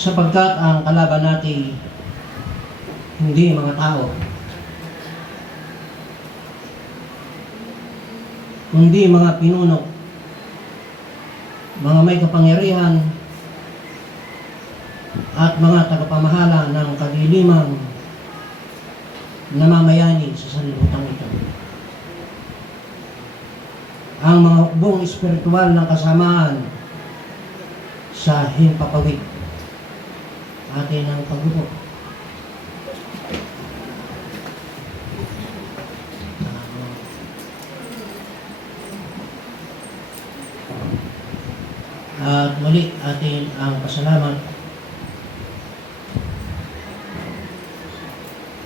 Sapagkat ang kalaban natin hindi mga tao, kundi mga pinuno, mga may kapangyarihan, at mga tagapamahala ng kadiliman namamayani sa sanlibutan ito. Ang mga hukbong espiritual ng kasamaan sa himpapawid atin ang pagbubo. At muli atin ang pasalamat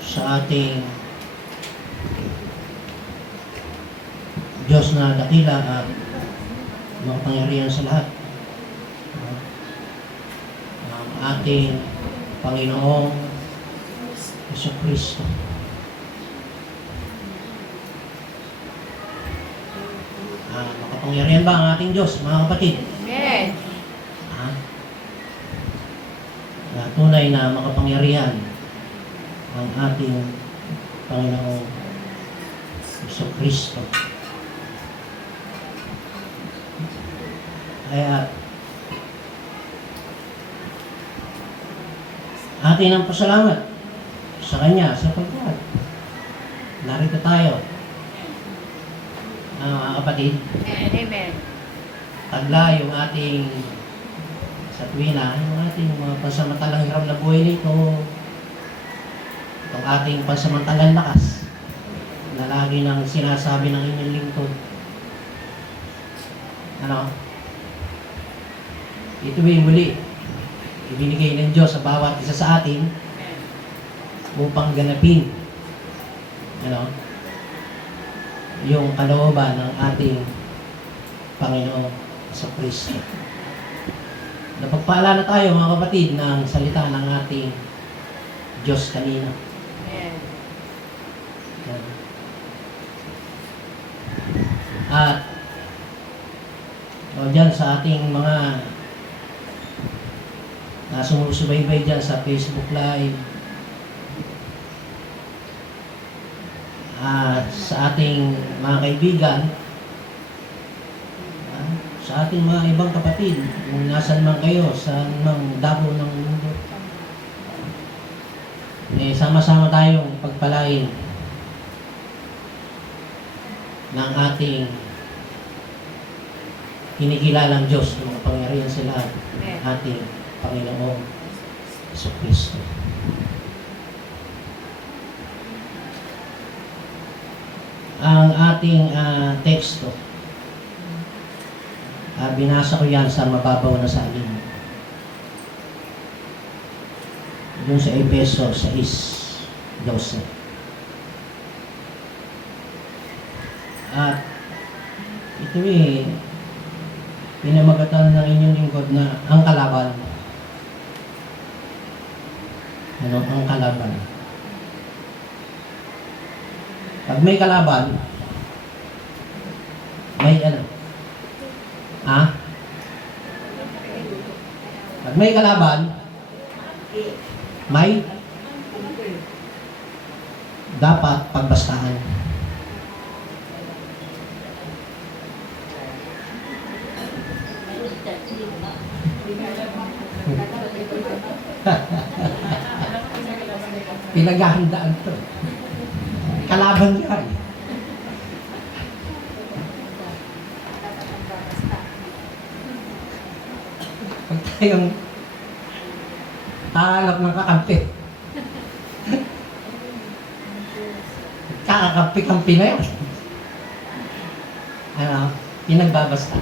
sa ating Diyos na dakila at makapangyarihan sa lahat. Ang ating Panginoong Jesucristo. Makapangyarihan ba ang ating Diyos, mga kapatid? Amen. Tunay na makapangyarihan ang ating Panginoong Jesucristo. Kaya atin ang pasalamat sa Kanya sapagkat narito tayo, mga kapatid. Amen. Tagla yung ating sa tuwina, yung ating mga pansamantalang hiram na buhay nito, itong ating pansamantalang lakas na lagi nang sinasabi ng inyong lingkod. Ito ay muli ibinigay ng Diyos sa bawat isa sa atin upang ganapin yung kalooban ng ating Panginoon sa Kristo. Napagpala na tayo, mga kapatid, ng salita ng ating Diyos kanina. Amen. At dyan sa ating mga sumusubaybay dyan sa Facebook Live, sa ating mga kaibigan, sa ating mga ibang kapatid, kung nasan man kayo, saan mang dako ng mundo, sama-sama tayong pagpalain ng ating kinikilalang Diyos na makapangyarihan sa lahat, ating Panginoong Jesucristo. Ang ating teksto, binasa ko yan sa mababaw na salin. Doon sa Efeso 6:12. At ito pinamagatan ng inyong lingkod na ang kalaban. Ano ang kalaban? Pag may kalaban, may Pag may kalaban, may dapat pagbastahan. Pinaghahandaan to. Kalaban yan. Pag tayong hahanap ng kakampi, kakakampi-kampi na yan. Pinagbabasta.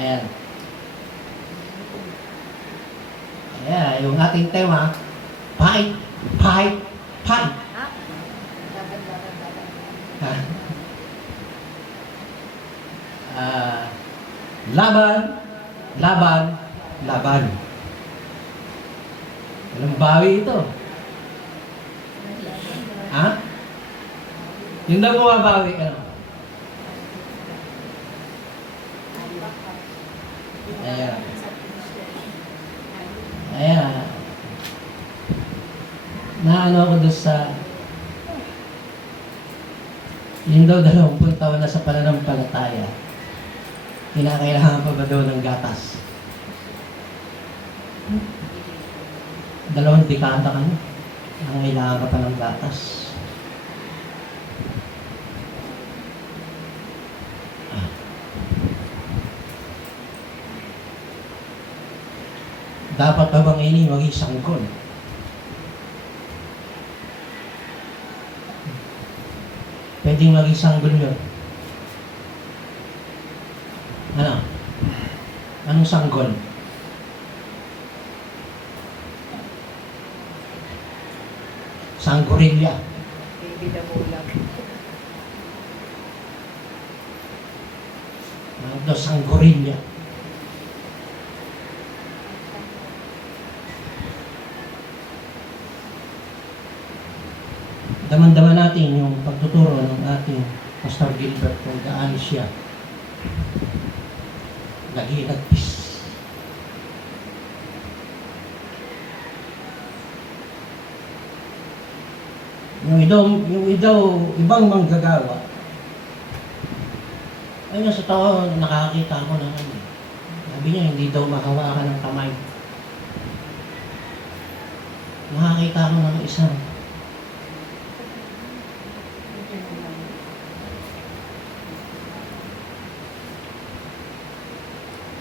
Ayan. Ayan, yung ating tema, fight, fight, fight. Laban, laban, laban. Anong bawi ito? Yung daw bumabawi, Ayan. Naano ako doon sa yun daw 20 taon na sa pananampalataya. Kinakailangan pa ba daw ng gatas? 2 dekada ka na. Ang kailangan ka pa ng gatas. Dapat ba bang ini maging sanggol? Pwedeng maging sanggol yun. Ano? Anong sanggol? Sanggorilla. Baby the bulag. Ano sanggorilla? Daman-daman natin yung pagtuturo ng ating Pastor Gilbert kung gaano siya naghinagpis. Yung ibang manggagawa, ayun sa tao, nakakita ko na ano. Sabi niya, hindi daw mahawakan ng kamay. Nakakita ko ng isang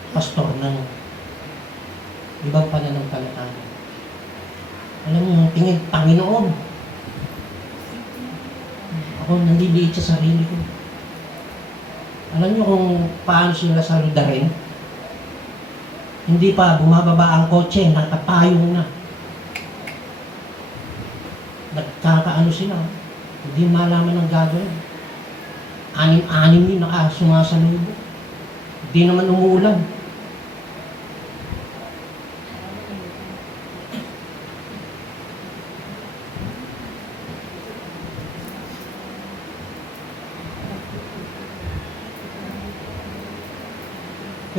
pastor ng ibang pananampalataya. Alam mo, tingin, Panginoon. Ako nandiliit sa sarili ko. Alam niyo kung paano sila saludarin? Hindi pa bumababa ang kotse, nakapayong na. Nagkakaano sila. Hindi malaman ang gagawin. 6-6 yun nakasumasalubo. Hindi naman umuulan.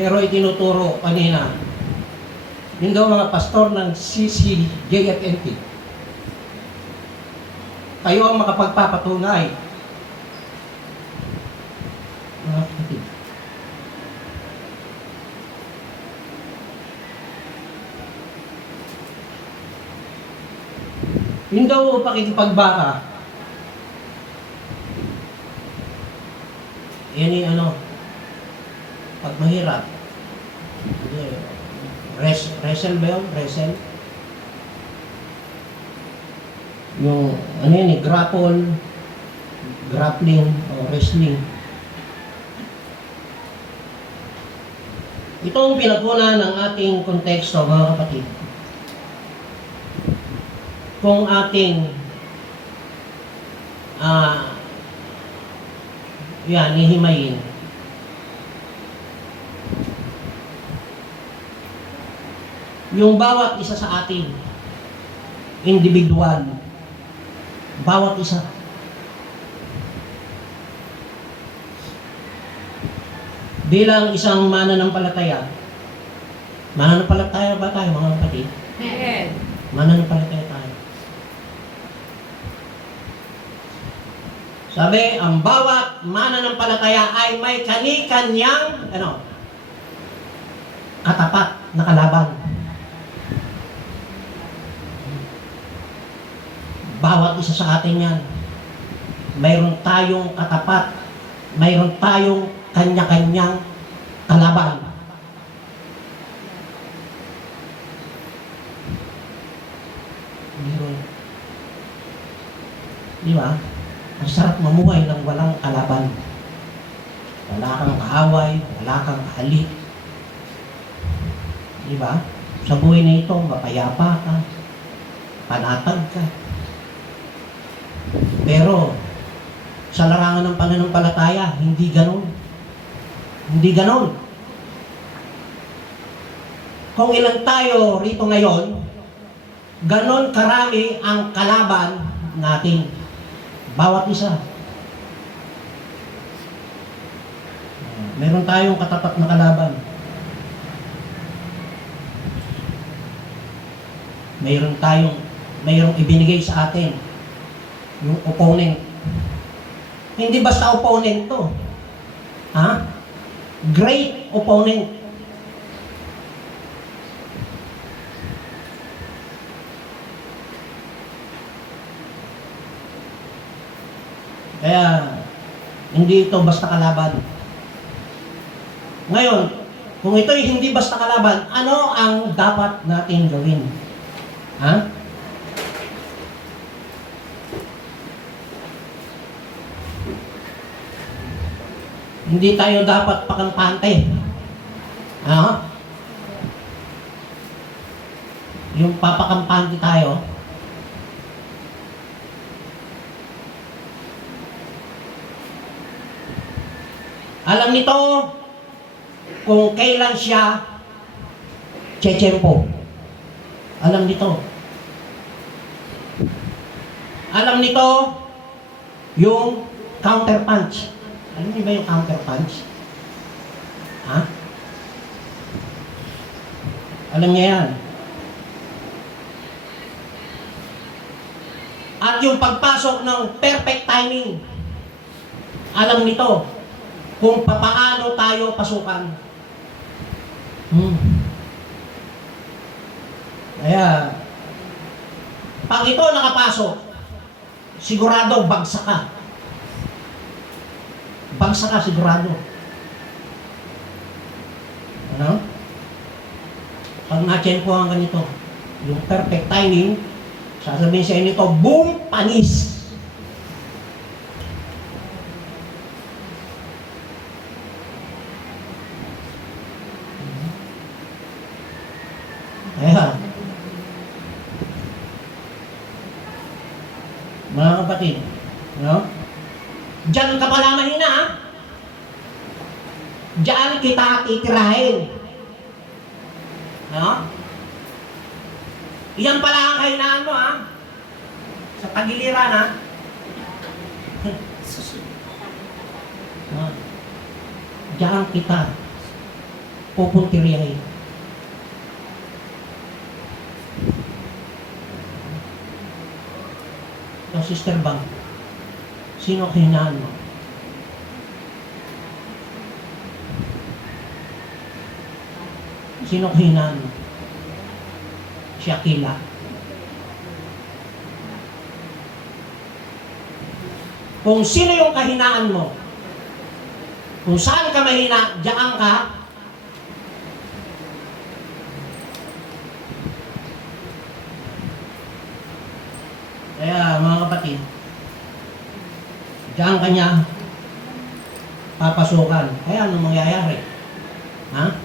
Pero itinuturo kanina, yun daw mga pastor ng CCJFNP. Kayo ang makapagpapatunay. Mga kapatid. Yun daw pakikipagbaka. Yan yung ano, pag mahirap, wrestle ba yun? Wrestle? Yung, ano yun eh, grappling, o wrestling. Ito ang pinagkunan ng ating konteksto, mga kapatid. Kung ating ihimayin, yung bawat isa sa atin, individual, bawat isa, bilang isang mananampalataya ba tayo mga kapatid? Yes. Mananampalataya tayo. Sabi, ang bawat mananampalataya ay may kani-kanyang katapat na kalaban. Bawat isa sa atin yan. Mayroon tayong katapat. Mayroon tayong kanya-kanyang kalaban. Mayroon. Di ba? Ang sarap mamuhay ng walang kalaban. Wala kang kaaway, wala kang kahalik. Di ba? Sa buhay na ito, mapayapa ka, panatag ka. Pero, sa larangan ng pananampalataya, hindi ganon. Hindi ganon. Kung ilan tayo rito ngayon, ganon karami ang kalaban natin. Bawat isa. Meron tayong katapat na kalaban. Meron tayong mayroong ibinigay sa atin, yung opponent. Hindi basta opponent to. Ha? Great opponent. Kaya, hindi ito basta kalaban. Ngayon, kung ito'y hindi basta kalaban, ano ang dapat natin gawin? Ha? Hindi tayo dapat pakampante. Ha? Yung papakampante tayo, alam nito kung kailan siya chechempo. Alam nito. Alam nito yung counter punch. Alam niyo ba yung counter punch? Ha? Alam niya yan. At yung pagpasok ng perfect timing. Alam nito kung papaano tayo pasukan. Kaya, pag ito nakapasok, sigurado bagsak ka. Bagsak ka sigurado. Ano? Pag na-tsempohan ka nito, yung perfect timing, sasabihin sa inyo ito, boom, panis. Kaya, mga kapatid, no? Diyan ka pala mahina, ha? Diyan kita titirahin. No? Iyan pala ang kahinaan mo, ha? Sa tagiliran, ha? No? Diyan kita pupuntirihin. So, Sister Bang, sino kahinaan mo? Sino kahinaan mo? Si Aquila. Kung sino yung kahinaan mo, kung saan ka mahina, diyan ka. Kaya mga kapatid, diyan ka niya papasukan. Kaya ano mangyayari? Ha?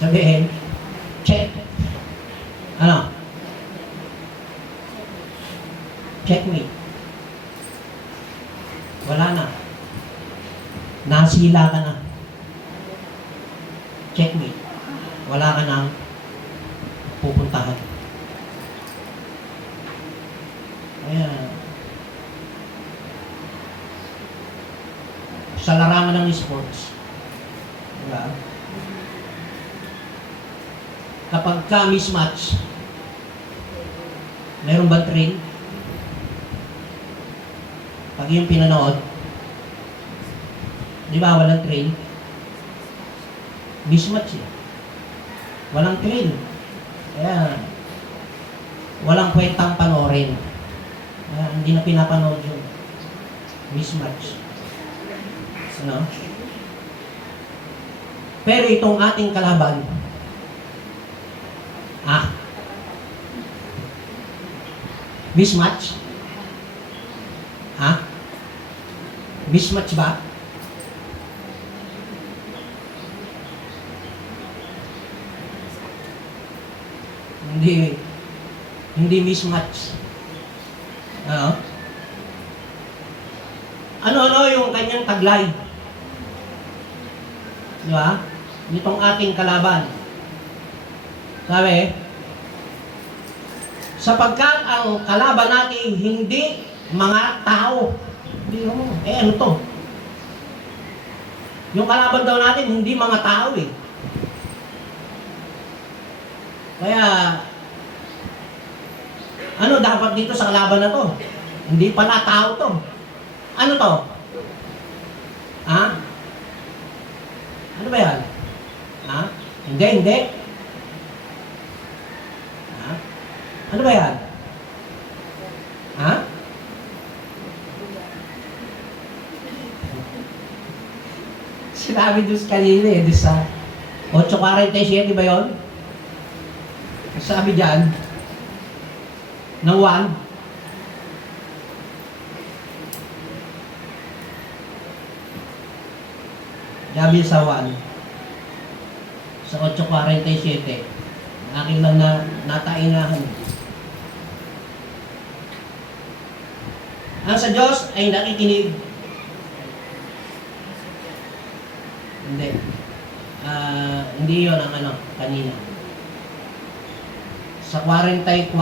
Sabihin, check. Ano? Checkmate. Wala na. Nasila ka na. Checkmate. Wala ka nang pupuntahan. Kaya, sa larangan ng sports, diba? Kapag ka mismatch, meron ba train? Pag yung pinanood, di ba walang train? Mismatch eh. Walang train. Kaya, walang kwentang panoorin. Hindi na pinapanood yun. Mismatch. Ano? Pero itong ating kalaban, mismatch? Mismatch ba? Hindi mismatch. Ano yung kanyang taglay? Di ba? Nitong ating kalaban. Sabi, sapagkat ang kalaban natin hindi mga tao. Hindi mo. Ano to? Yung kalaban daw natin hindi mga tao eh. Kaya Ano dapat dito sa kalaban na to? Hindi pala tao to. Ano to? Ha? Ano ba yan? Ha? Hindi, hindi. Ha? Ano ba yan? Ha? Sinabi doon kanina eh, doon sa 8:47 ba yun? Sabi dyan, ng 1, sabi sa 1, sa 8:47, akin lang na natainahan. Ang sa Diyos ay nakikinig. Hindi. Hindi yun ang ano, kanina. Sa 44,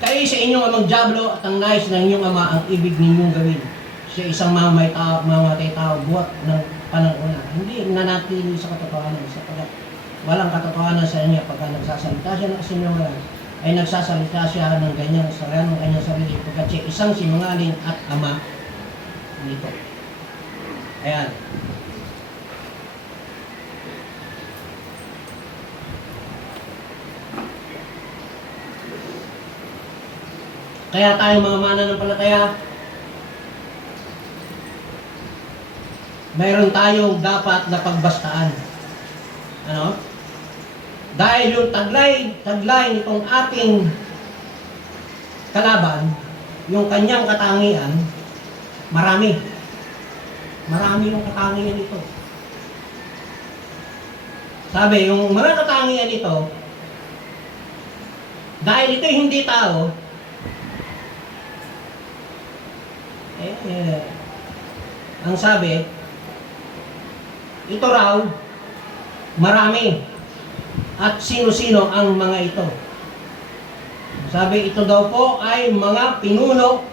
kayo sa inyong amang Diablo at ang nais ng inyong ama ang ibig ninyong gawin. Siya isang mamatay tao, buhat ng pananguna. Hindi nanatili sa katotohanan, sapagkat walang katotohanan sa inyo pagka nagsasalita siya ng sinungaling, ay nagsasalita siya ng ganyang sarili ng kanyang sarili, pagkat siya isang sinungaling at ama nito. Ayan. Kaya tayo mga mananampalataya, mayroon tayong dapat na pagbastaan. Ano? Dahil yung taglay nitong ating kalaban, yung kanyang katangian, marami. Marami yung katangian nito. Sabi, yung mga katangian nito, dahil ito hindi tao, ang sabi, ito raw, marami. At sino-sino ang mga ito? Sabi, ito daw po ay mga pinuno.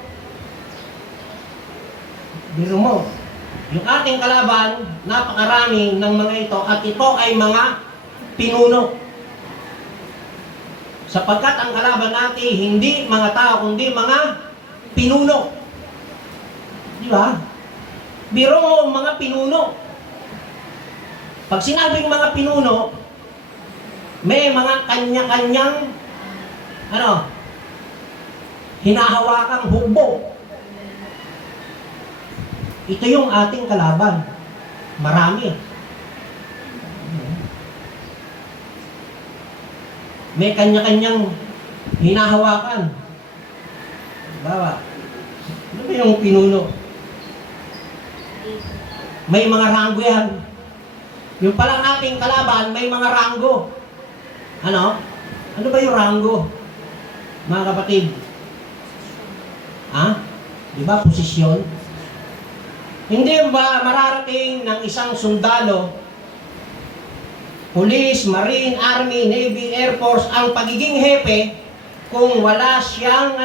Biro mo, yung ating kalaban, napakarami ng mga ito, at ito ay mga pinuno. Sapagkat ang kalaban natin, hindi mga tao, kundi mga pinuno. Di ba? Biro mo, mga pinuno. Pag sinabing mga pinuno, may mga kanya-kanyang hinahawakang hukbo. Ito yung ating kalaban. Marami. May kanya-kanyang hinahawakan. Bawa. Ano ba yung pinuno? May mga ranggo yan. Yung palang ating kalaban, may mga ranggo. Ano? Ano ba yung ranggo? Mga kapatid? Ha? Di ba? Posisyon? Hindi ba mararating ng isang sundalo, police, marine, army, navy, air force, ang pagiging hepe kung wala siyang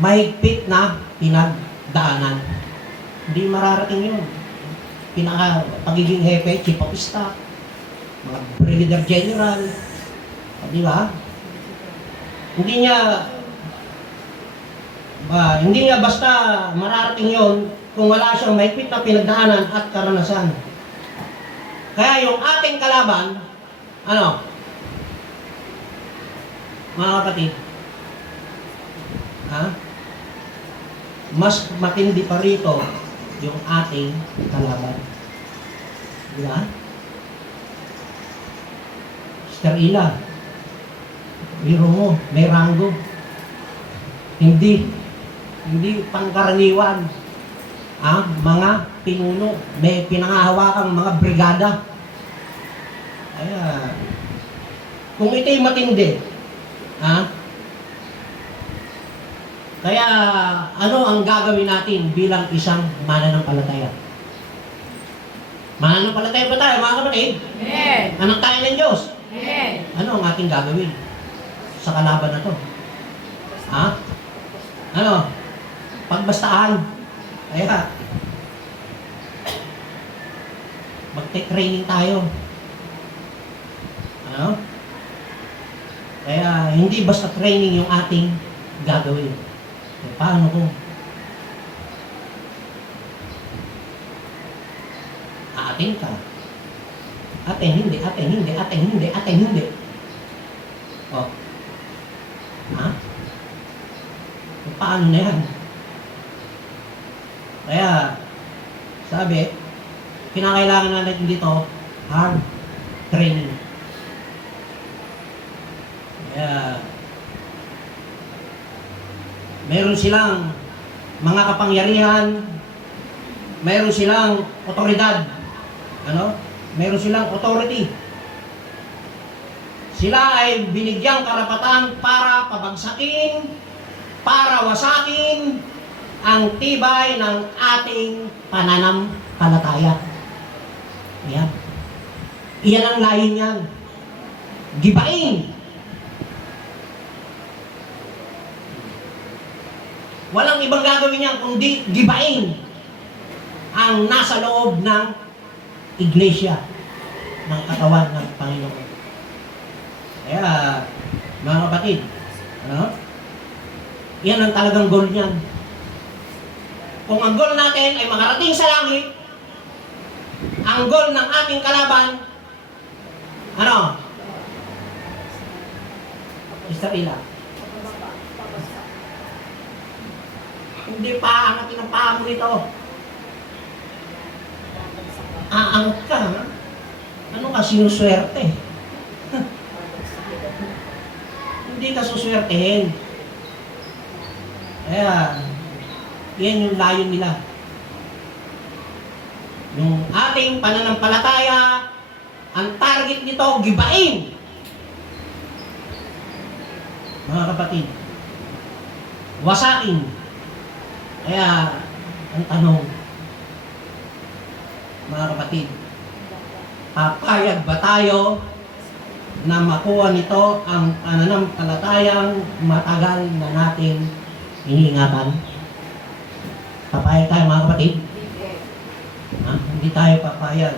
mahigpit na pinagdaanan? Hindi mararating yun. Pagiging hepe, chief of staff, mga brigadier general, di ba? Hindi niya basta mararating yon kung wala siyang mahigpit na pinagdaanan at karanasan. Kaya yung ating kalaban, mga kapatid, mas matindi pa rito yung ating kalaban. Di ba? Sister Ila, biro mo, may ranggo. Hindi pangkaraniwan. Mga pinuno, may pinangahawakang mga brigada. Kaya, kung ito'y matindi, kaya, ano ang gagawin natin bilang isang mananampalataya? Mananampalataya ba tayo, mga kapatid? Amen. Anak tayo ng Diyos. Amen. Ano ang ating gagawin sa kalaban na to? Pagbastaan. Kaya, mag-take training tayo. Kaya hindi basta training yung ating gagawin. E, paano kung aatin ka? Atin hindi, atin hindi, atin hindi, atin hindi. O. Ha? E, paano na yan? Kaya, sabi, kinakailangan natin dito, hard training. Kaya, meron silang mga kapangyarihan, meron silang otoridad, meron silang authority. Sila ay binigyang karapatan para pabagsakin, para wasakin ang tibay ng ating pananampalataya. Yan. Iyan ang layon niyan. Gibain. Walang ibang gagawin niyan kundi gibain ang nasa loob ng iglesia ng katawan ng Panginoon. Kaya, mga kapatid, yan ang talagang goal niyan. Kung ang goal natin ay makarating sa langit, ang goal ng ating kalaban, Israela. Hindi pa angatin ang paa mo nito. Aangat ka, ha? Ano ka, sinuswerte? Hindi ka suswertehin. Kaya, yan yung layon nila. Yung ating pananampalataya, ang target nito, gibain. Mga kapatid, wasakin. Kaya, ang tanong, mga kapatid, papayag ba tayo na makuha nito ang pananampalatayang matagal na natin iniingatan? Papayag tayo, mga kapatid? Hindi tayo papayag.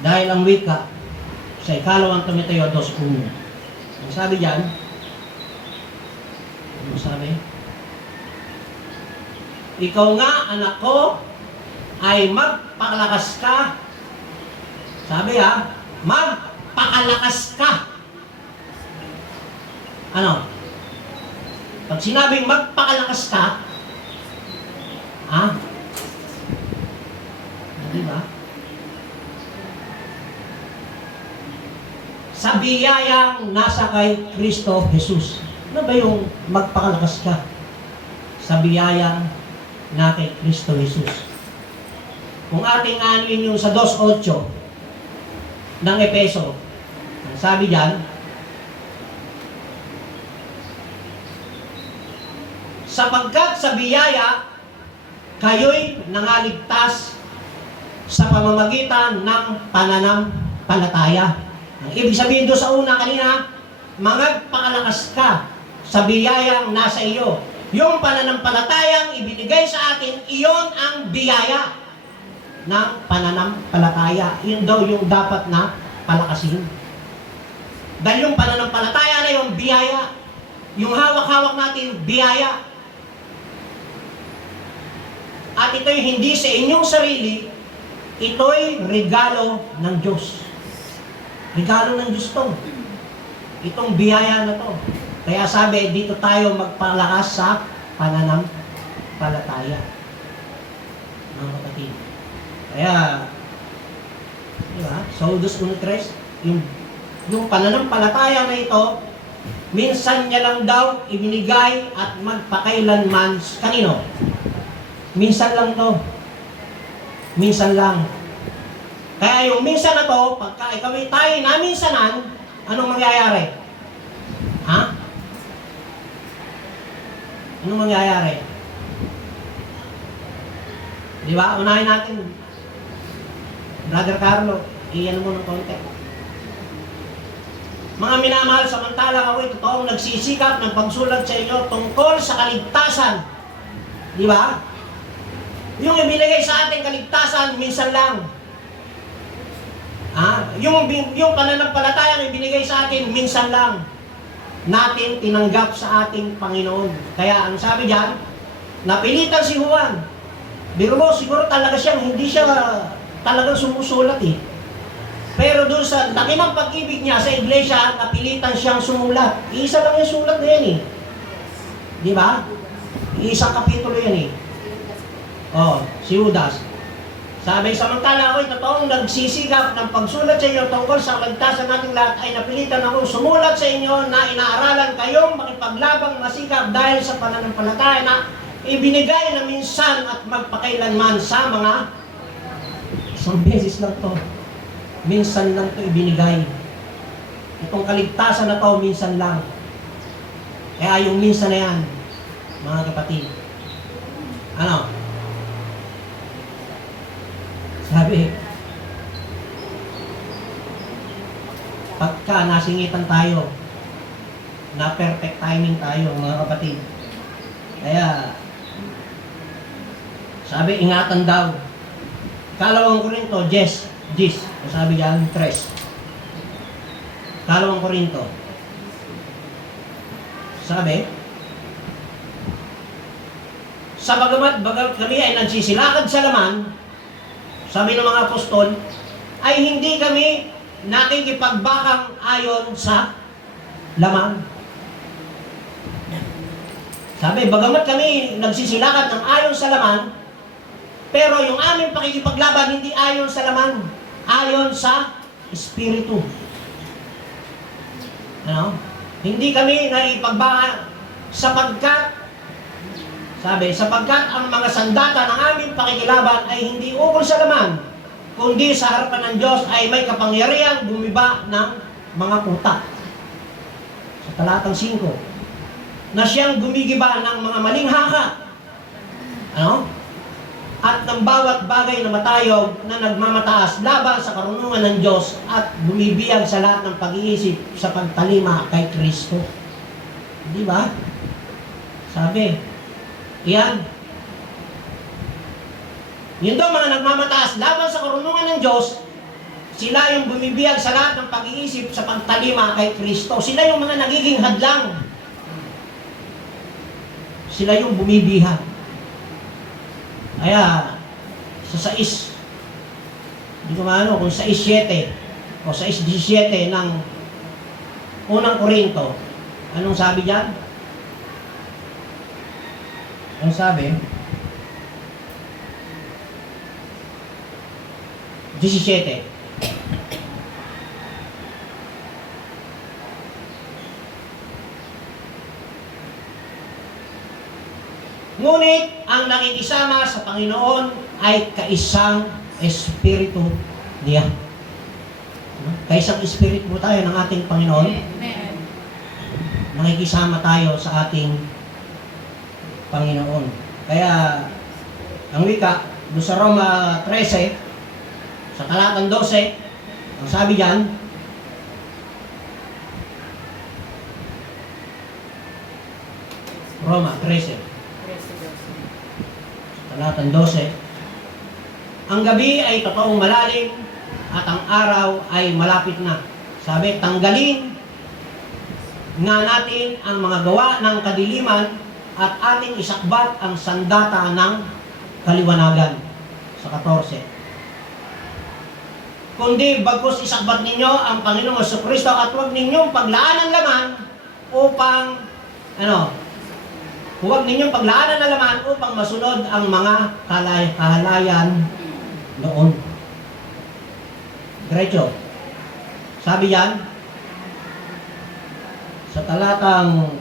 Dahil ang wika sa ikalawang Timoteo 2:1. Ang sabi diyan, ano sabi? Ikaw nga, anak ko, ay magpakalakas ka. Sabi magpakalakas ka. Pag sinabing magpakalakas ka, di ba? Sa biyayang nasa kay Kristo Jesus. Ano ba yung magpakalakas ka? Sa biyayang na kay Kristo Jesus. Kung ating anuin yung sa 2:8 ng Epeso, ang sabi diyan, sapagkat sa biyaya, kayo'y nangaligtas sa pamamagitan ng pananampalataya. Ang ibig sabihin doon sa una kanina, magpakalakas ka sa biyayang nasa iyo. Yung pananampalatayang ibinigay sa atin, iyon ang biyaya ng pananampalataya. Yun daw yung dapat na palakasin. Dahil yung pananampalataya na yung biyaya. Yung hawak-hawak natin, biyaya. At ito'y hindi sa inyong sarili, ito'y regalo ng Diyos. Regalo ng Diyos to. Itong biyaya na to. Kaya sabi, dito tayo magpalakas sa pananampalataya. Mga kapatid. Kaya, di ba? Saludos 1:3, yung pananampalataya na ito, minsan niya lang daw ibinigay at magpakailanman kanino? Minsan lang to. Minsan lang. Kaya yung minsan na to, pagka ikaw tayo naminsanan, anong mangyayari? Anong mangyayari? Di ba? Unahin natin. Brother Carlo, iyan mo ng konti. Mga minamahal, samantalang ako'y totoong nagsisikap ng pagsulat sa inyo tungkol sa kaligtasan. Di ba? Yung ibinigay sa ating kaligtasan, minsan lang. Yung pananampalatayang ibinigay sa atin, minsan lang natin tinanggap sa ating Panginoon. Kaya ang sabi diyan, napilitan si Juan. Biro mo, siguro talaga hindi siya talagang sumusulat eh. Pero doon sa laki ng pag-ibig niya sa iglesia, napilitan siyang sumulat. Isa lang yung sulat na yan eh. Di ba? Isang kapitulo yan eh. Si Judas. Sabi, samantala ako'y totoong nagsisigap ng pagsulat sa inyo tungkol sa kaligtasan nating lahat ay napilitan akong sumulat sa inyo na inaaralan kayong makipaglabang masikap dahil sa pananampalataya na ibinigay na minsan at magpakailanman sa mga isang beses lang to. Minsan lang to ibinigay. Itong kaligtasan na to, minsan lang. Kaya yung minsan na yan, mga kapatid, sabi, pagka nasingitan tayo, na perfect timing tayo, mga kapatid. Kaya, sabi, ingatan daw. Kalawang Korinto, sabi diyan, 3. Kalawang Korinto. Sabi, sa bagamat kami ay nagsisilakad sa laman, sabi ng mga apostol, ay hindi kami nakikipagbakang ayon sa laman. Sabi, bagamat kami nagsisilakad ng ayon sa laman, pero yung aming pakikipaglaban hindi ayon sa laman, ayon sa Espiritu. Hindi kami naipagbaka sapagkat ang mga sandata ng aming pakikilaban ay hindi ukol sa laman, kundi sa harapan ng Diyos ay may kapangyarihang bumiba ng mga kuta. Sa talatang 5, na siyang gumigiba ng mga maling haka, at ng bawat bagay na matayog na nagmamataas laban sa karunungan ng Diyos at bumibiyag sa lahat ng pag-iisip sa pagtalima kay Kristo. Di ba? Sabi, yan daw mga nagmamataas laban sa karunungan ng Diyos, sila yung bumibiyag sa lahat ng pag-iisip sa pagtalima kay Kristo. Sila yung mga nagiging hadlang. Sila yung bumibihag. Kaya, sa 6, hindi ko maano kung 6:7 o 6:17 ng unang Korinto, anong sabi diyan? Ang sabi, 17. Ngunit ang nakikisama sa Panginoon ay kaisang Espiritu niya. Kaisang Espiritu po tayo ng ating Panginoon. Amen. Nakikisama tayo sa ating Panginoon. Kaya, ang wika, doon sa Roma 13, sa talatang 12, ang sabi diyan, Roma 13, talatang 12, ang gabi ay totoong malalim at ang araw ay malapit na. Sabi, tanggalin nga natin ang mga gawa ng kadiliman at ating isakbat ang sandata ng kaliwanagan. Sa 14. Kundi bagkus isakbat ninyo ang Panginoong Jesucristo at huwag ninyong paglaan ang laman upang huwag ninyong paglaanan ng laman upang masunod ang mga kahalayan noon. Diretso. Sabi yan, sa talatang,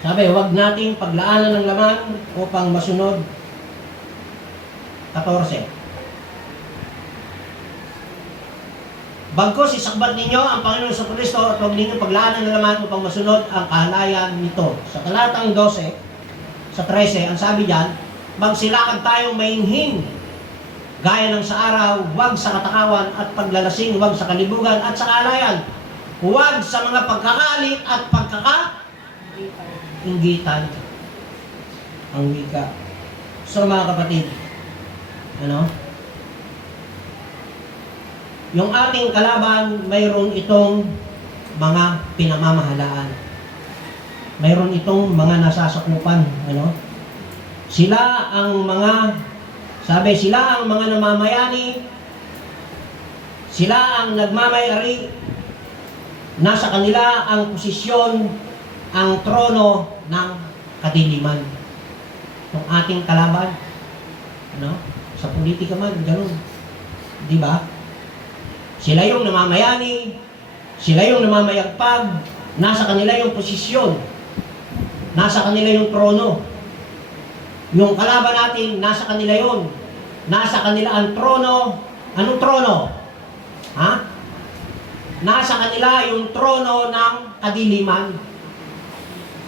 sabi, huwag nating paglaanan ng laman upang masunod. 14. Bagkus isakbat ninyo ang Panginoong Jesucristo at huwag ninyong paglaanan ng laman upang masunod ang kahalayan nito. Sa talatang 12, sa 13, ang sabi diyan, magsilakad tayong mainhin, gaya ng sa araw, huwag sa katakawan at paglalasing, huwag sa kalibugan at sa kaalayan, huwag sa mga pagkakalit at pagkakainggitan. Ang wika. So mga kapatid, yung ating kalaban, mayroon itong mga pinamamahalaan. Mayroon itong mga nasasakupan. Ano? Sila ang mga, sabi, sila ang mga namamayani, sila ang nagmamayari, nasa kanila ang posisyon, ang trono ng kadiliman. Itong ating kalaban, ano? Sa politika man, ganun. Di ba? Sila yung namamayani, sila yung namamayagpag, nasa kanila yung posisyon, nasa kanila yung trono. Yung kalaban natin, nasa kanila yun. Nasa kanila ang trono. Anong trono? Ha? Nasa kanila yung trono ng kadiliman.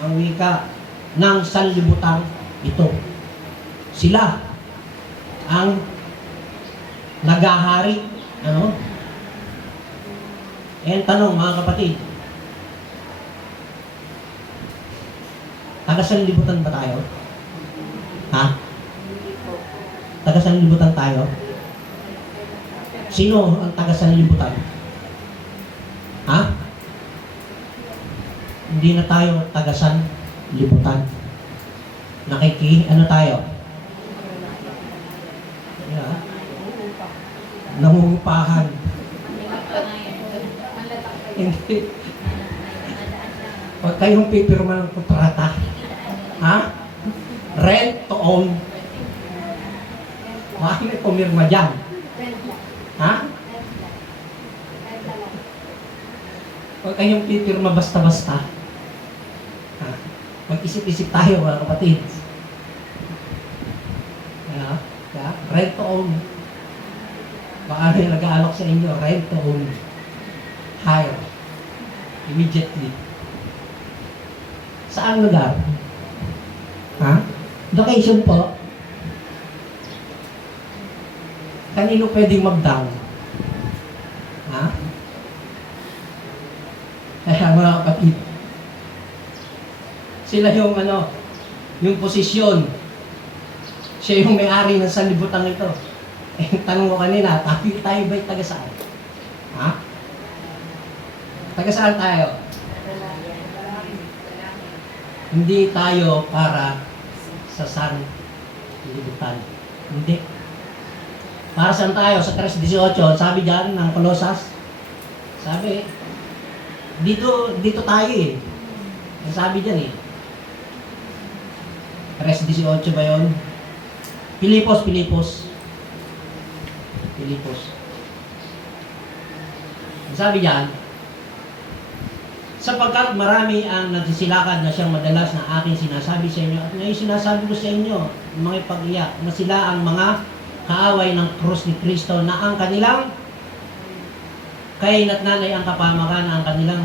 Ang wika ng sanlibutan ito. Sila ang nagahari. Ano? Eh, tanong mga kapatid. Taga-sanlibutan ba tayo? Ha? Taga-sanlibutan tayo? Sino ang taga-sanlibutan? Ha? Hindi na tayo taga-sanlibutan. Ano tayo? Yeah. Nangungupahan. Hindi. Huwag kayong pipirma ng kontrata. Ha? Rent to own. Bakit may pumirma dyan? Ha? Huwag kayong pipirma basta-basta. Ha? Mag-isip-isip tayo mga kapatid. Ano? Yeah? Rent to own. Baka may nag-aalok sa inyo, rent to own. Hire. Immediately. Saan lugar? Ha? Location po. Kanino pwedeng mag-down? Ha? Kaya mga kapatid, sila yung yung posisyon. Siya yung may-ari ng sanlibutan ito. Eh, tanong ko kanina, tayo ba'y taga saan? Ha? Taga saan tayo? Hindi tayo para sa sanlibutan. Hindi. Para saan tayo? Sa 3:18, sabi dyan ng Colosas, sabi, dito tayo eh. Ang sabi dyan eh. 3:18 ba yun? Pilipos. Ang sabi dyan, sapagkat marami ang nagsisilakad na siyang madalas na aking sinasabi sa inyo at ngayon sinasabi ko sa inyo, mga pag-iyak, na sila ang mga kaaway ng krus ni Kristo na ang kanilang kaina't nanay ang kapamakan, ang kanilang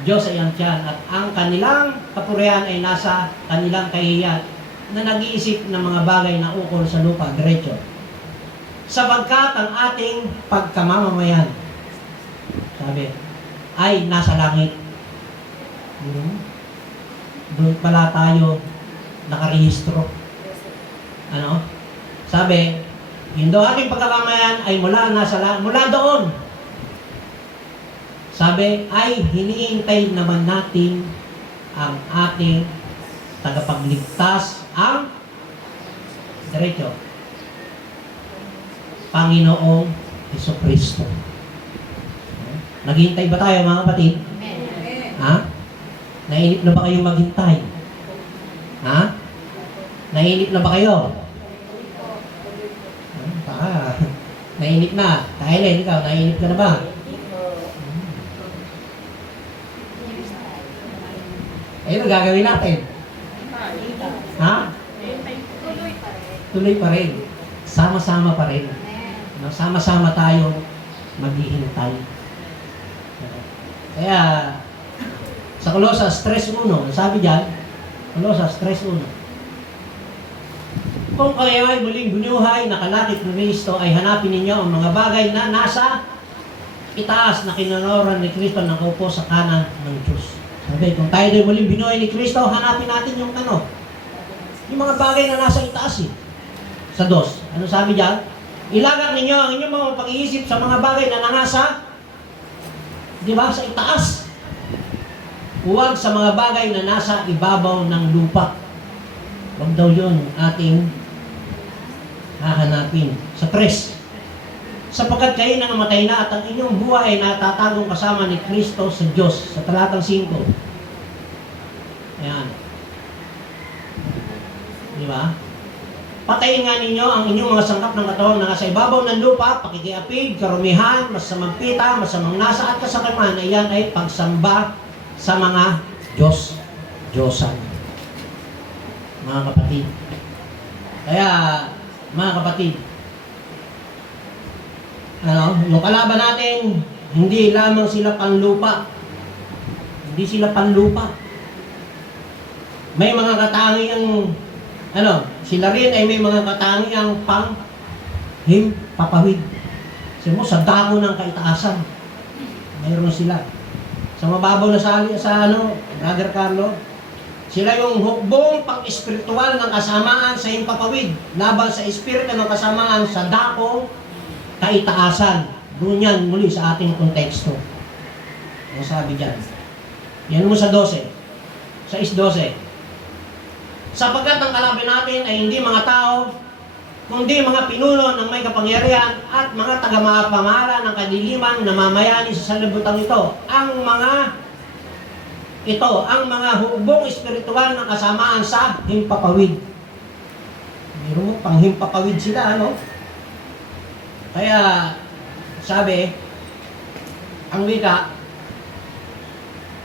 Diyos ay ang tiyan at ang kanilang kapurihan ay nasa kanilang kahihiyan na nag-iisip ng mga bagay na ukol sa lupa, diretso. Sapagkat ang ating pagkamamamayan, sabi, ay nasa langit. Doon pala tayo nakarehistro. Ano? Sabi, yung daw ating pagkamamayan ay mula doon. Sabi, ay hiniintay naman natin ang ating tagapagligtas, ang diretso, Panginoong Jesucristo. Naghihintay ba tayo mga kapatid? Ha? Nainip na ba kayong maghintay? Ha? Nainip na ba kayo? Baka, nainip na. Kailan ikaw, nainip ka na ba? Ayun ang gagawin natin. Ha? Tuloy pa rin. Sama-sama pa rin. Sama-sama tayo maghihintay. Kaya, sa Colosas 3:1, sabi diyan, Colosas 3:1, kung kayo ay muling bunuhay, nakalakip ni Kristo, ay hanapin ninyo ang mga bagay na nasa itaas na kinanoran ni Kristo na nakaupo sa kanan ng Diyos. Sabi, kung tayo ay muling binuhay ni Kristo, hanapin natin yung yung mga bagay na nasa itaas eh. Sa 2. Ano sabi diyan? Ilagak ninyo ang inyong mga pag-iisip sa mga bagay na nangasa, di ba, sa itaas. Huwag sa mga bagay na nasa ibabaw ng lupa. Huwag daw yun ating hahanapin. Sa 3. Sapagkat kayo nangamatay na at ang inyong buhay ay natatagong kasama ni Kristo sa Diyos. Sa talatang 5. Ayan. Di ba? Patayin nga ninyo ang inyong mga sangkap ng katawan na nasa ibabaw ng lupa, pakikiapid, karumihan, masamang pita, masamang nasa at kasakaman, ay yan ay pagsamba sa mga Diyosan. Mga kapatid. Kaya, mga kapatid, yung kalaban natin, hindi lamang sila panlupa. Hindi sila panlupa. May mga katangiang sila rin ay may mga katangiang papawid. Kasi mo, sa damo ng kaitaasan, mayroon sila. Sa mababaw na Brother Carlo, sila yung hukbong pang-espiritual ng kasamaan sa himpapawid, laban sa espiritu ng kasamaan sa dakong kaitaasan. Doon yan muli sa ating konteksto. Ang sabi dyan. Yan mo sa 12. Sa 12. Sapagkat ang kalaban natin ay hindi mga tao, kundi mga pinuno ng may kapangyarihan at mga taga-pamahala ng kadiliman na mamayani sa sanlibutan ito. Ang mga hukbong espiritual ng kasamaan sa himpapawid. Meron mo, pang himpapawid sila, Kaya, sabi, ang wika,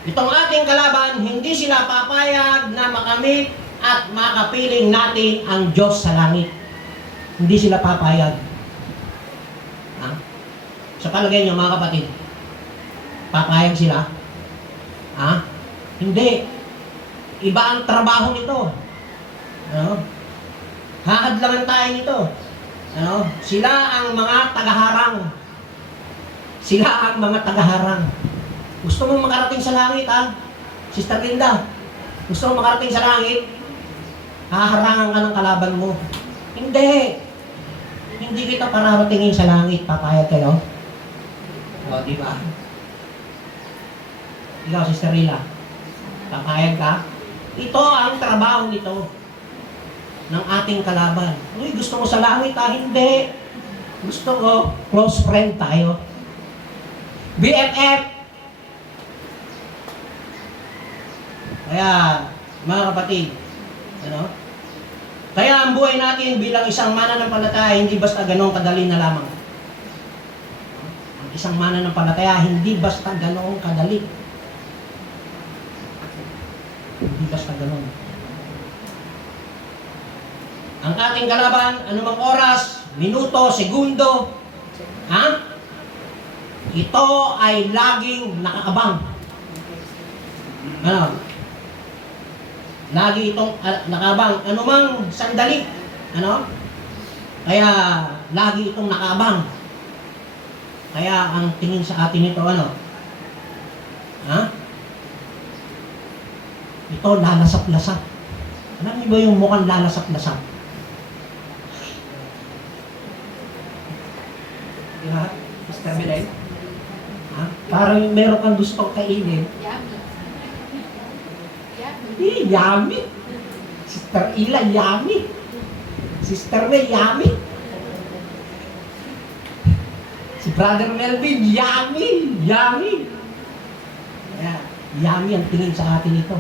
itong ating kalaban, hindi sila papayag na makamit at makapiling natin ang Diyos sa langit. Hindi sila papayag. Sa palagay niyo, mga kapatid, papayag sila? Hindi. Iba ang trabaho nito. Hahadlangan tayo nito. Sila ang mga tagaharang. Sila ang mga tagaharang. Gusto mong makarating sa langit, Sister Linda? Gusto mong makarating sa langit? Haharangan ka ng kalaban mo. Hindi. Hindi kita pararatingin sa langit. Papayag kayo? Di ba? Ikaw, Sister Rila, papayag ka? Ito ang trabaho nito ng ating kalaban. Uy, gusto mo sa langit, Hindi. Gusto ko, close friend tayo. BFF. Kaya, mga kapatid, Kaya ang buhay natin bilang isang mananampalataya, hindi basta ganong kadali na lamang. Ang isang mananampalataya, hindi basta ganong kadali. Hindi basta ganon. Ang ating kalaban, anumang oras, minuto, segundo, ito ay laging nakaabang. Lagi itong nakabang, anumang sandali, Kaya lagi itong nakabang. Kaya ang tingin sa atin ito, Ito lalasap-lasap. Alam niyo ba yung mukhang lalasap-lasap? Diba? Sister Belen? Parang meron kang gusto kainin. Yummy. Sister Ila, yummy. Sister May, yummy. Si Brother Melvin, yummy. Yummy. Kaya, yummy ang tingin sa atin ito.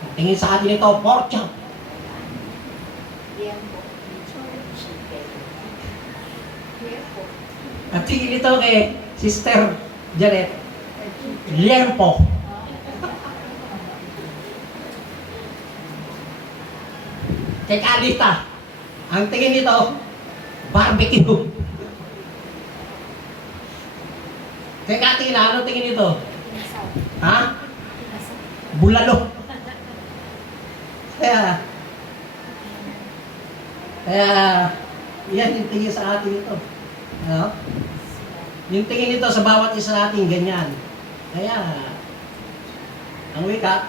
Ang tingin sa atin ito, pork chop. At tingin ito kay Sister Janet, liempo. Kay Alita, ang tingin nito, barbecue. Kay Katina, ano tingin nito? Bulalo. Kaya, yan yung tingin sa atin ito. Yung tingin nito sa bawat isa natin, ganyan. Kaya, ang wika,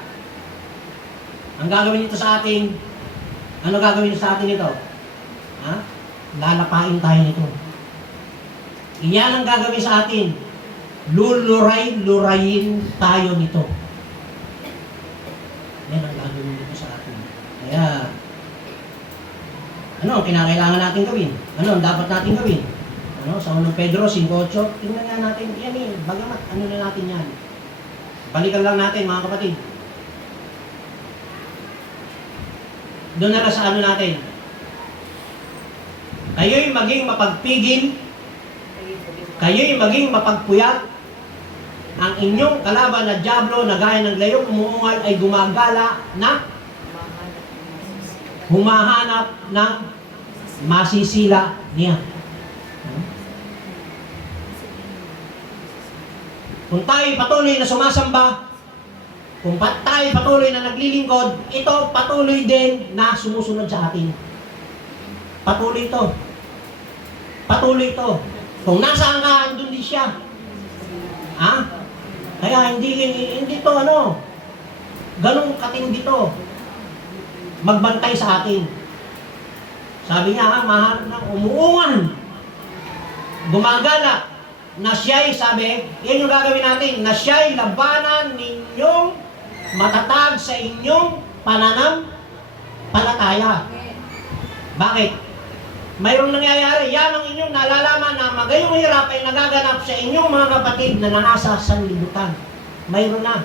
ang gagawin nito sa atin, ano gagawin sa atin ito? lalapain tayo nito. Iyan ang gagawin sa atin. Luluray-lurayin tayo nito. Yan ang gagawin nito sa atin. Kaya, ano ang kinakailangan natin gawin? Ano ang dapat natin gawin? Ano, sa 1 Pedro 5:8, tingnan nga natin, yan eh, bagamat ano na natin yan. Balikan lang natin mga kapatid. Doon na lang sa ano natin. Kayo'y maging mapagpigil, kayo'y maging mapagpuyat, ang inyong kalaban na dyablo na gaya ng layong umuungal ay gumagala na humahanap ng masisila niya. Kung tayo patuloy na sumasamba, kung tayo patuloy na naglilingkod, ito patuloy din na sumusunod sa atin. Patuloy ito. Patuloy ito. Kung nasaan ka, andun din siya. Ha? Kaya hindi to ano, ganun katindi to. Magbantay sa atin. Sabi niya, maharap ng umuungan. Gumagala. Na siya'y, sabi, yan yung gagawin natin, na siya'y labanan ninyong matatag sa inyong pananampalataya. Bakit? Mayroong nangyayari, yan ang inyong nalalaman na magayong hirap ay nagaganap sa inyong mga kapatid na nasa sanlibutan. Mayroon na.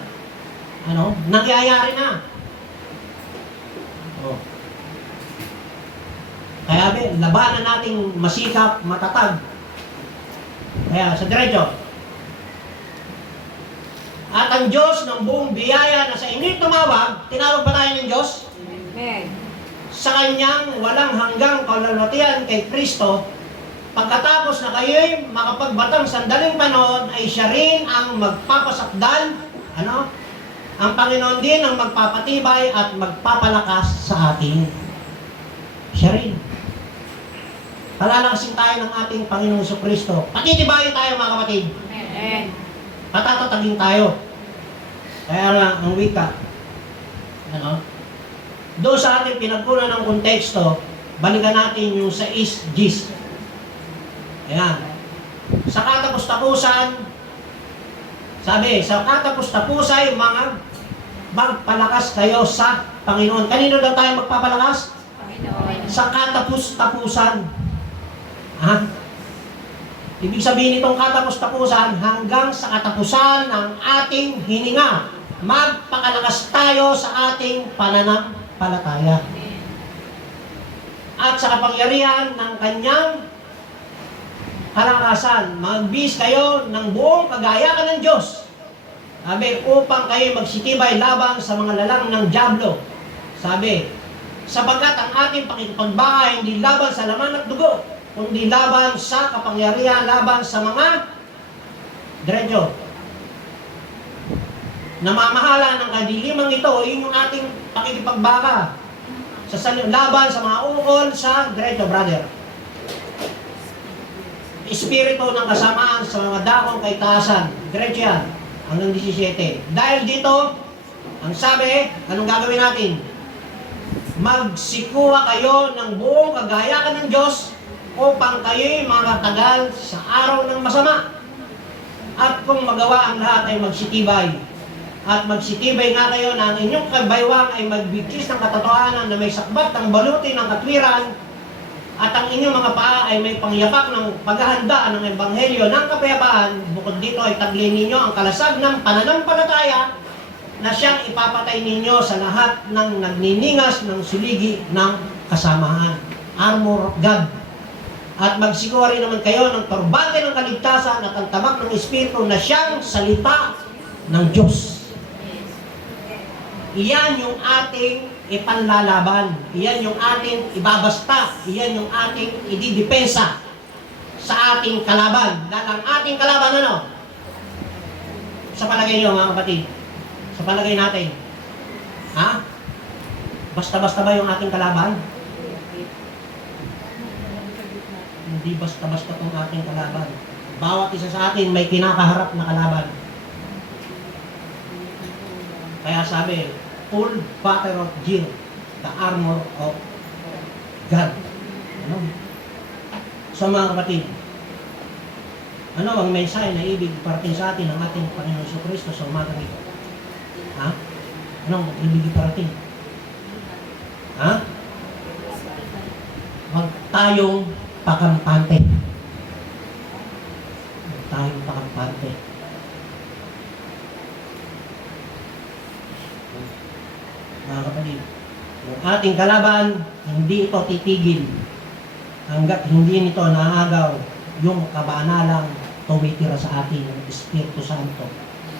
Ano? Nangyayari na. Oh. Kaya labanan nating masikap, matatag. Kaya sa diretso. At ang Diyos ng buong biyaya na sa inyo'y tumawag, tinawag ba tayo ng Diyos? Amen. Sa Kanyang walang hanggang kalalatian kay Kristo, pagkatapos na kayo'y makapagbatang sandaling panahon, ay siya rin ang magpapasakdal, ano? Ang Panginoon din ang magpapatibay at magpapalakas sa atin. Siya rin. Palalakasin tayo ng ating Panginoong Kristo. Patitibayin tayo mga kapatid. Amen. Patatatagin tayo. Kaya nga, ang wika, ano? Doon sa ating pinagkunan ng konteksto, balikan natin yung sa Gis. Ayan. Sa katapos-tapusan, sabi, sa katapos-tapusay, magpalakas kayo sa Panginoon. Kanino daw tayo magpapalakas? Panginoon. Sa katapos-tapusan. Ha? Ibig sabihin itong katapos-tapusan, hanggang sa katapusan ng ating hininga, magpakalakas tayo sa ating pananampalataya. At sa kapangyarihan ng kanyang kalakasan, magbis kayo ng buong kagayakan ng Diyos. Sabi, upang kayo magsitibay laban sa mga lalang ng dyablo. Sabi, sapagkat ang ating pakikipagbaka hindi laban sa laman at dugo, kundi laban sa kapangyarihan, laban sa mga diretso. Namamahala ng kadiliman ito, yun yung ating pakikipagbaka. Laban sa mga ukol sa diretso, brother. Espiritu ng kasamaan sa mga dakong kaitaasan. Diretso yan, hanggang 17. Dahil dito, ang sabi, anong gagawin natin? Magsikuha kayo ng buong kagayakan ng Diyos upang kayo'y makatagal sa araw ng masama. At kung magawa ang lahat ay magsitibay. At magsitibay nga kayo na ang inyong kabaywang ay magbigkis ng katotohanan na may sakbat ng baluti ng katwiran, at ang inyong mga paa ay may pangyapak ng paghahanda ng ebanghelyo ng kapayapaan. Bukod dito ay taglin ninyo ang kalasag ng pananampalataya na siyang ipapatay ninyo sa lahat ng nagniningas ng suligi ng kasamahan. Armor of God. At magsikuha rin naman kayo ng turbante ng kaligtasan at ang tabak ng Espiritu na siyang salita ng Diyos. Iyan yung ating ipanlalaban. Iyan yung ating ibabasta. Iyan yung ating ididepensa sa ating kalaban. Dahil ang ating kalaban, ano? Sa palagay nyo, mga kapatid. Sa palagay natin. Ha? Basta-basta ba yung ating kalaban? Hindi basta-basta itong ating kalaban. Bawat isa sa atin may kinakaharap na kalaban. Kaya sabi, full battle of gear, the armor of God. Ano? So mga kapatid, ano ang mensahe na ibig parating sa atin ng ating Panginoon Jesucristo sa umagang ito? Ha? Anong ibig parating? Ha? Huwag tayong pakampante. Huwag tayong pakampante. Mga kapatid, yung ating kalaban, hindi ito titigil hanggat hindi nito naagaw yung kabanalang tumitira sa atin ng Espiritu Santo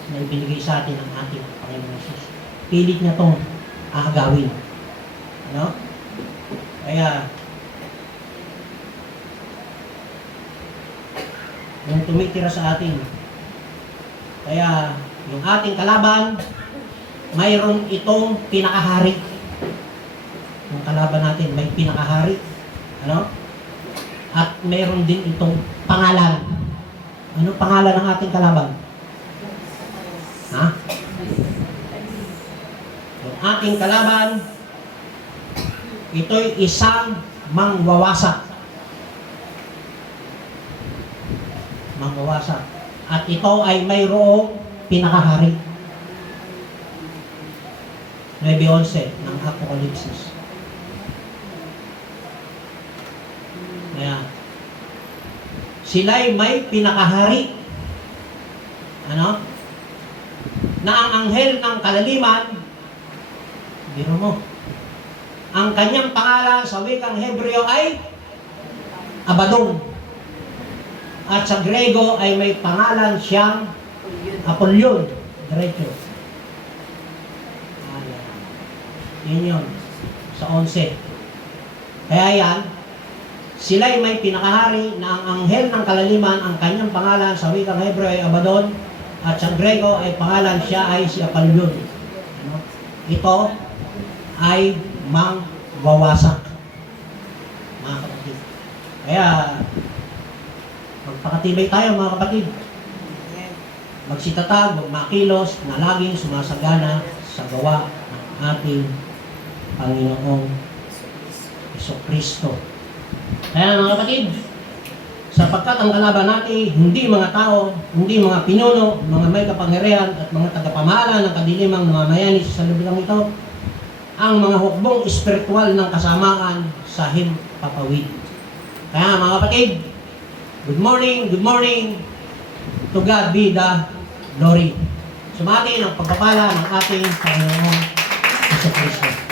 na ibinigay sa atin ng ating Panginoon Jesus. Pilit niya itong aagawin. Ano? Kaya, yung tumitira sa atin, kaya yung ating kalaban, mayroon itong pinakahari. Yung kalaban natin may pinakahari. Ano? At mayroon din itong pangalan. Ano pangalan ng ating kalaban? Ha? Yung ating kalaban, ito'y isang mangwawasak. Mangwawasak. At ito ay mayroong pinakahari. 9:11 ng Apokalipsis. Kaya, sila'y may pinakahari. Ano? Na ang anghel ng kalaliman, biro mo, ang kanyang pangalan sa wikang Hebreo ay Abaddon. At sa Grego ay may pangalan siyang Apollyon. Diretso. Yun yun. Sa 11. Kaya yan, sila'y may pinakahari na ang anghel ng kalaliman, ang kanyang pangalan sa wikang Hebreo ay Abaddon, at sa Grego ay pangalan siya ay si Apollyon. Ano? Ito ay mangwawasak. Mga kapatid. Kaya, magpakatibay tayo mga kapatid. Magsitatag, magmakilos na laging sumasagana sa gawa ng ating Panginoong Jesucristo. Kaya mga kapatid, sapagkat ang kalaban natin, hindi mga tao, hindi mga pinuno, mga may kapangyarihan at mga tagapamahala ng kadilimang namamayani sa lubigang ito, ang mga hukbong espiritual ng kasamaan sa himpapawid. Kaya mga kapatid, good morning, to God be the glory. Sumati ang pagpapala ng ating Panginoong Jesucristo.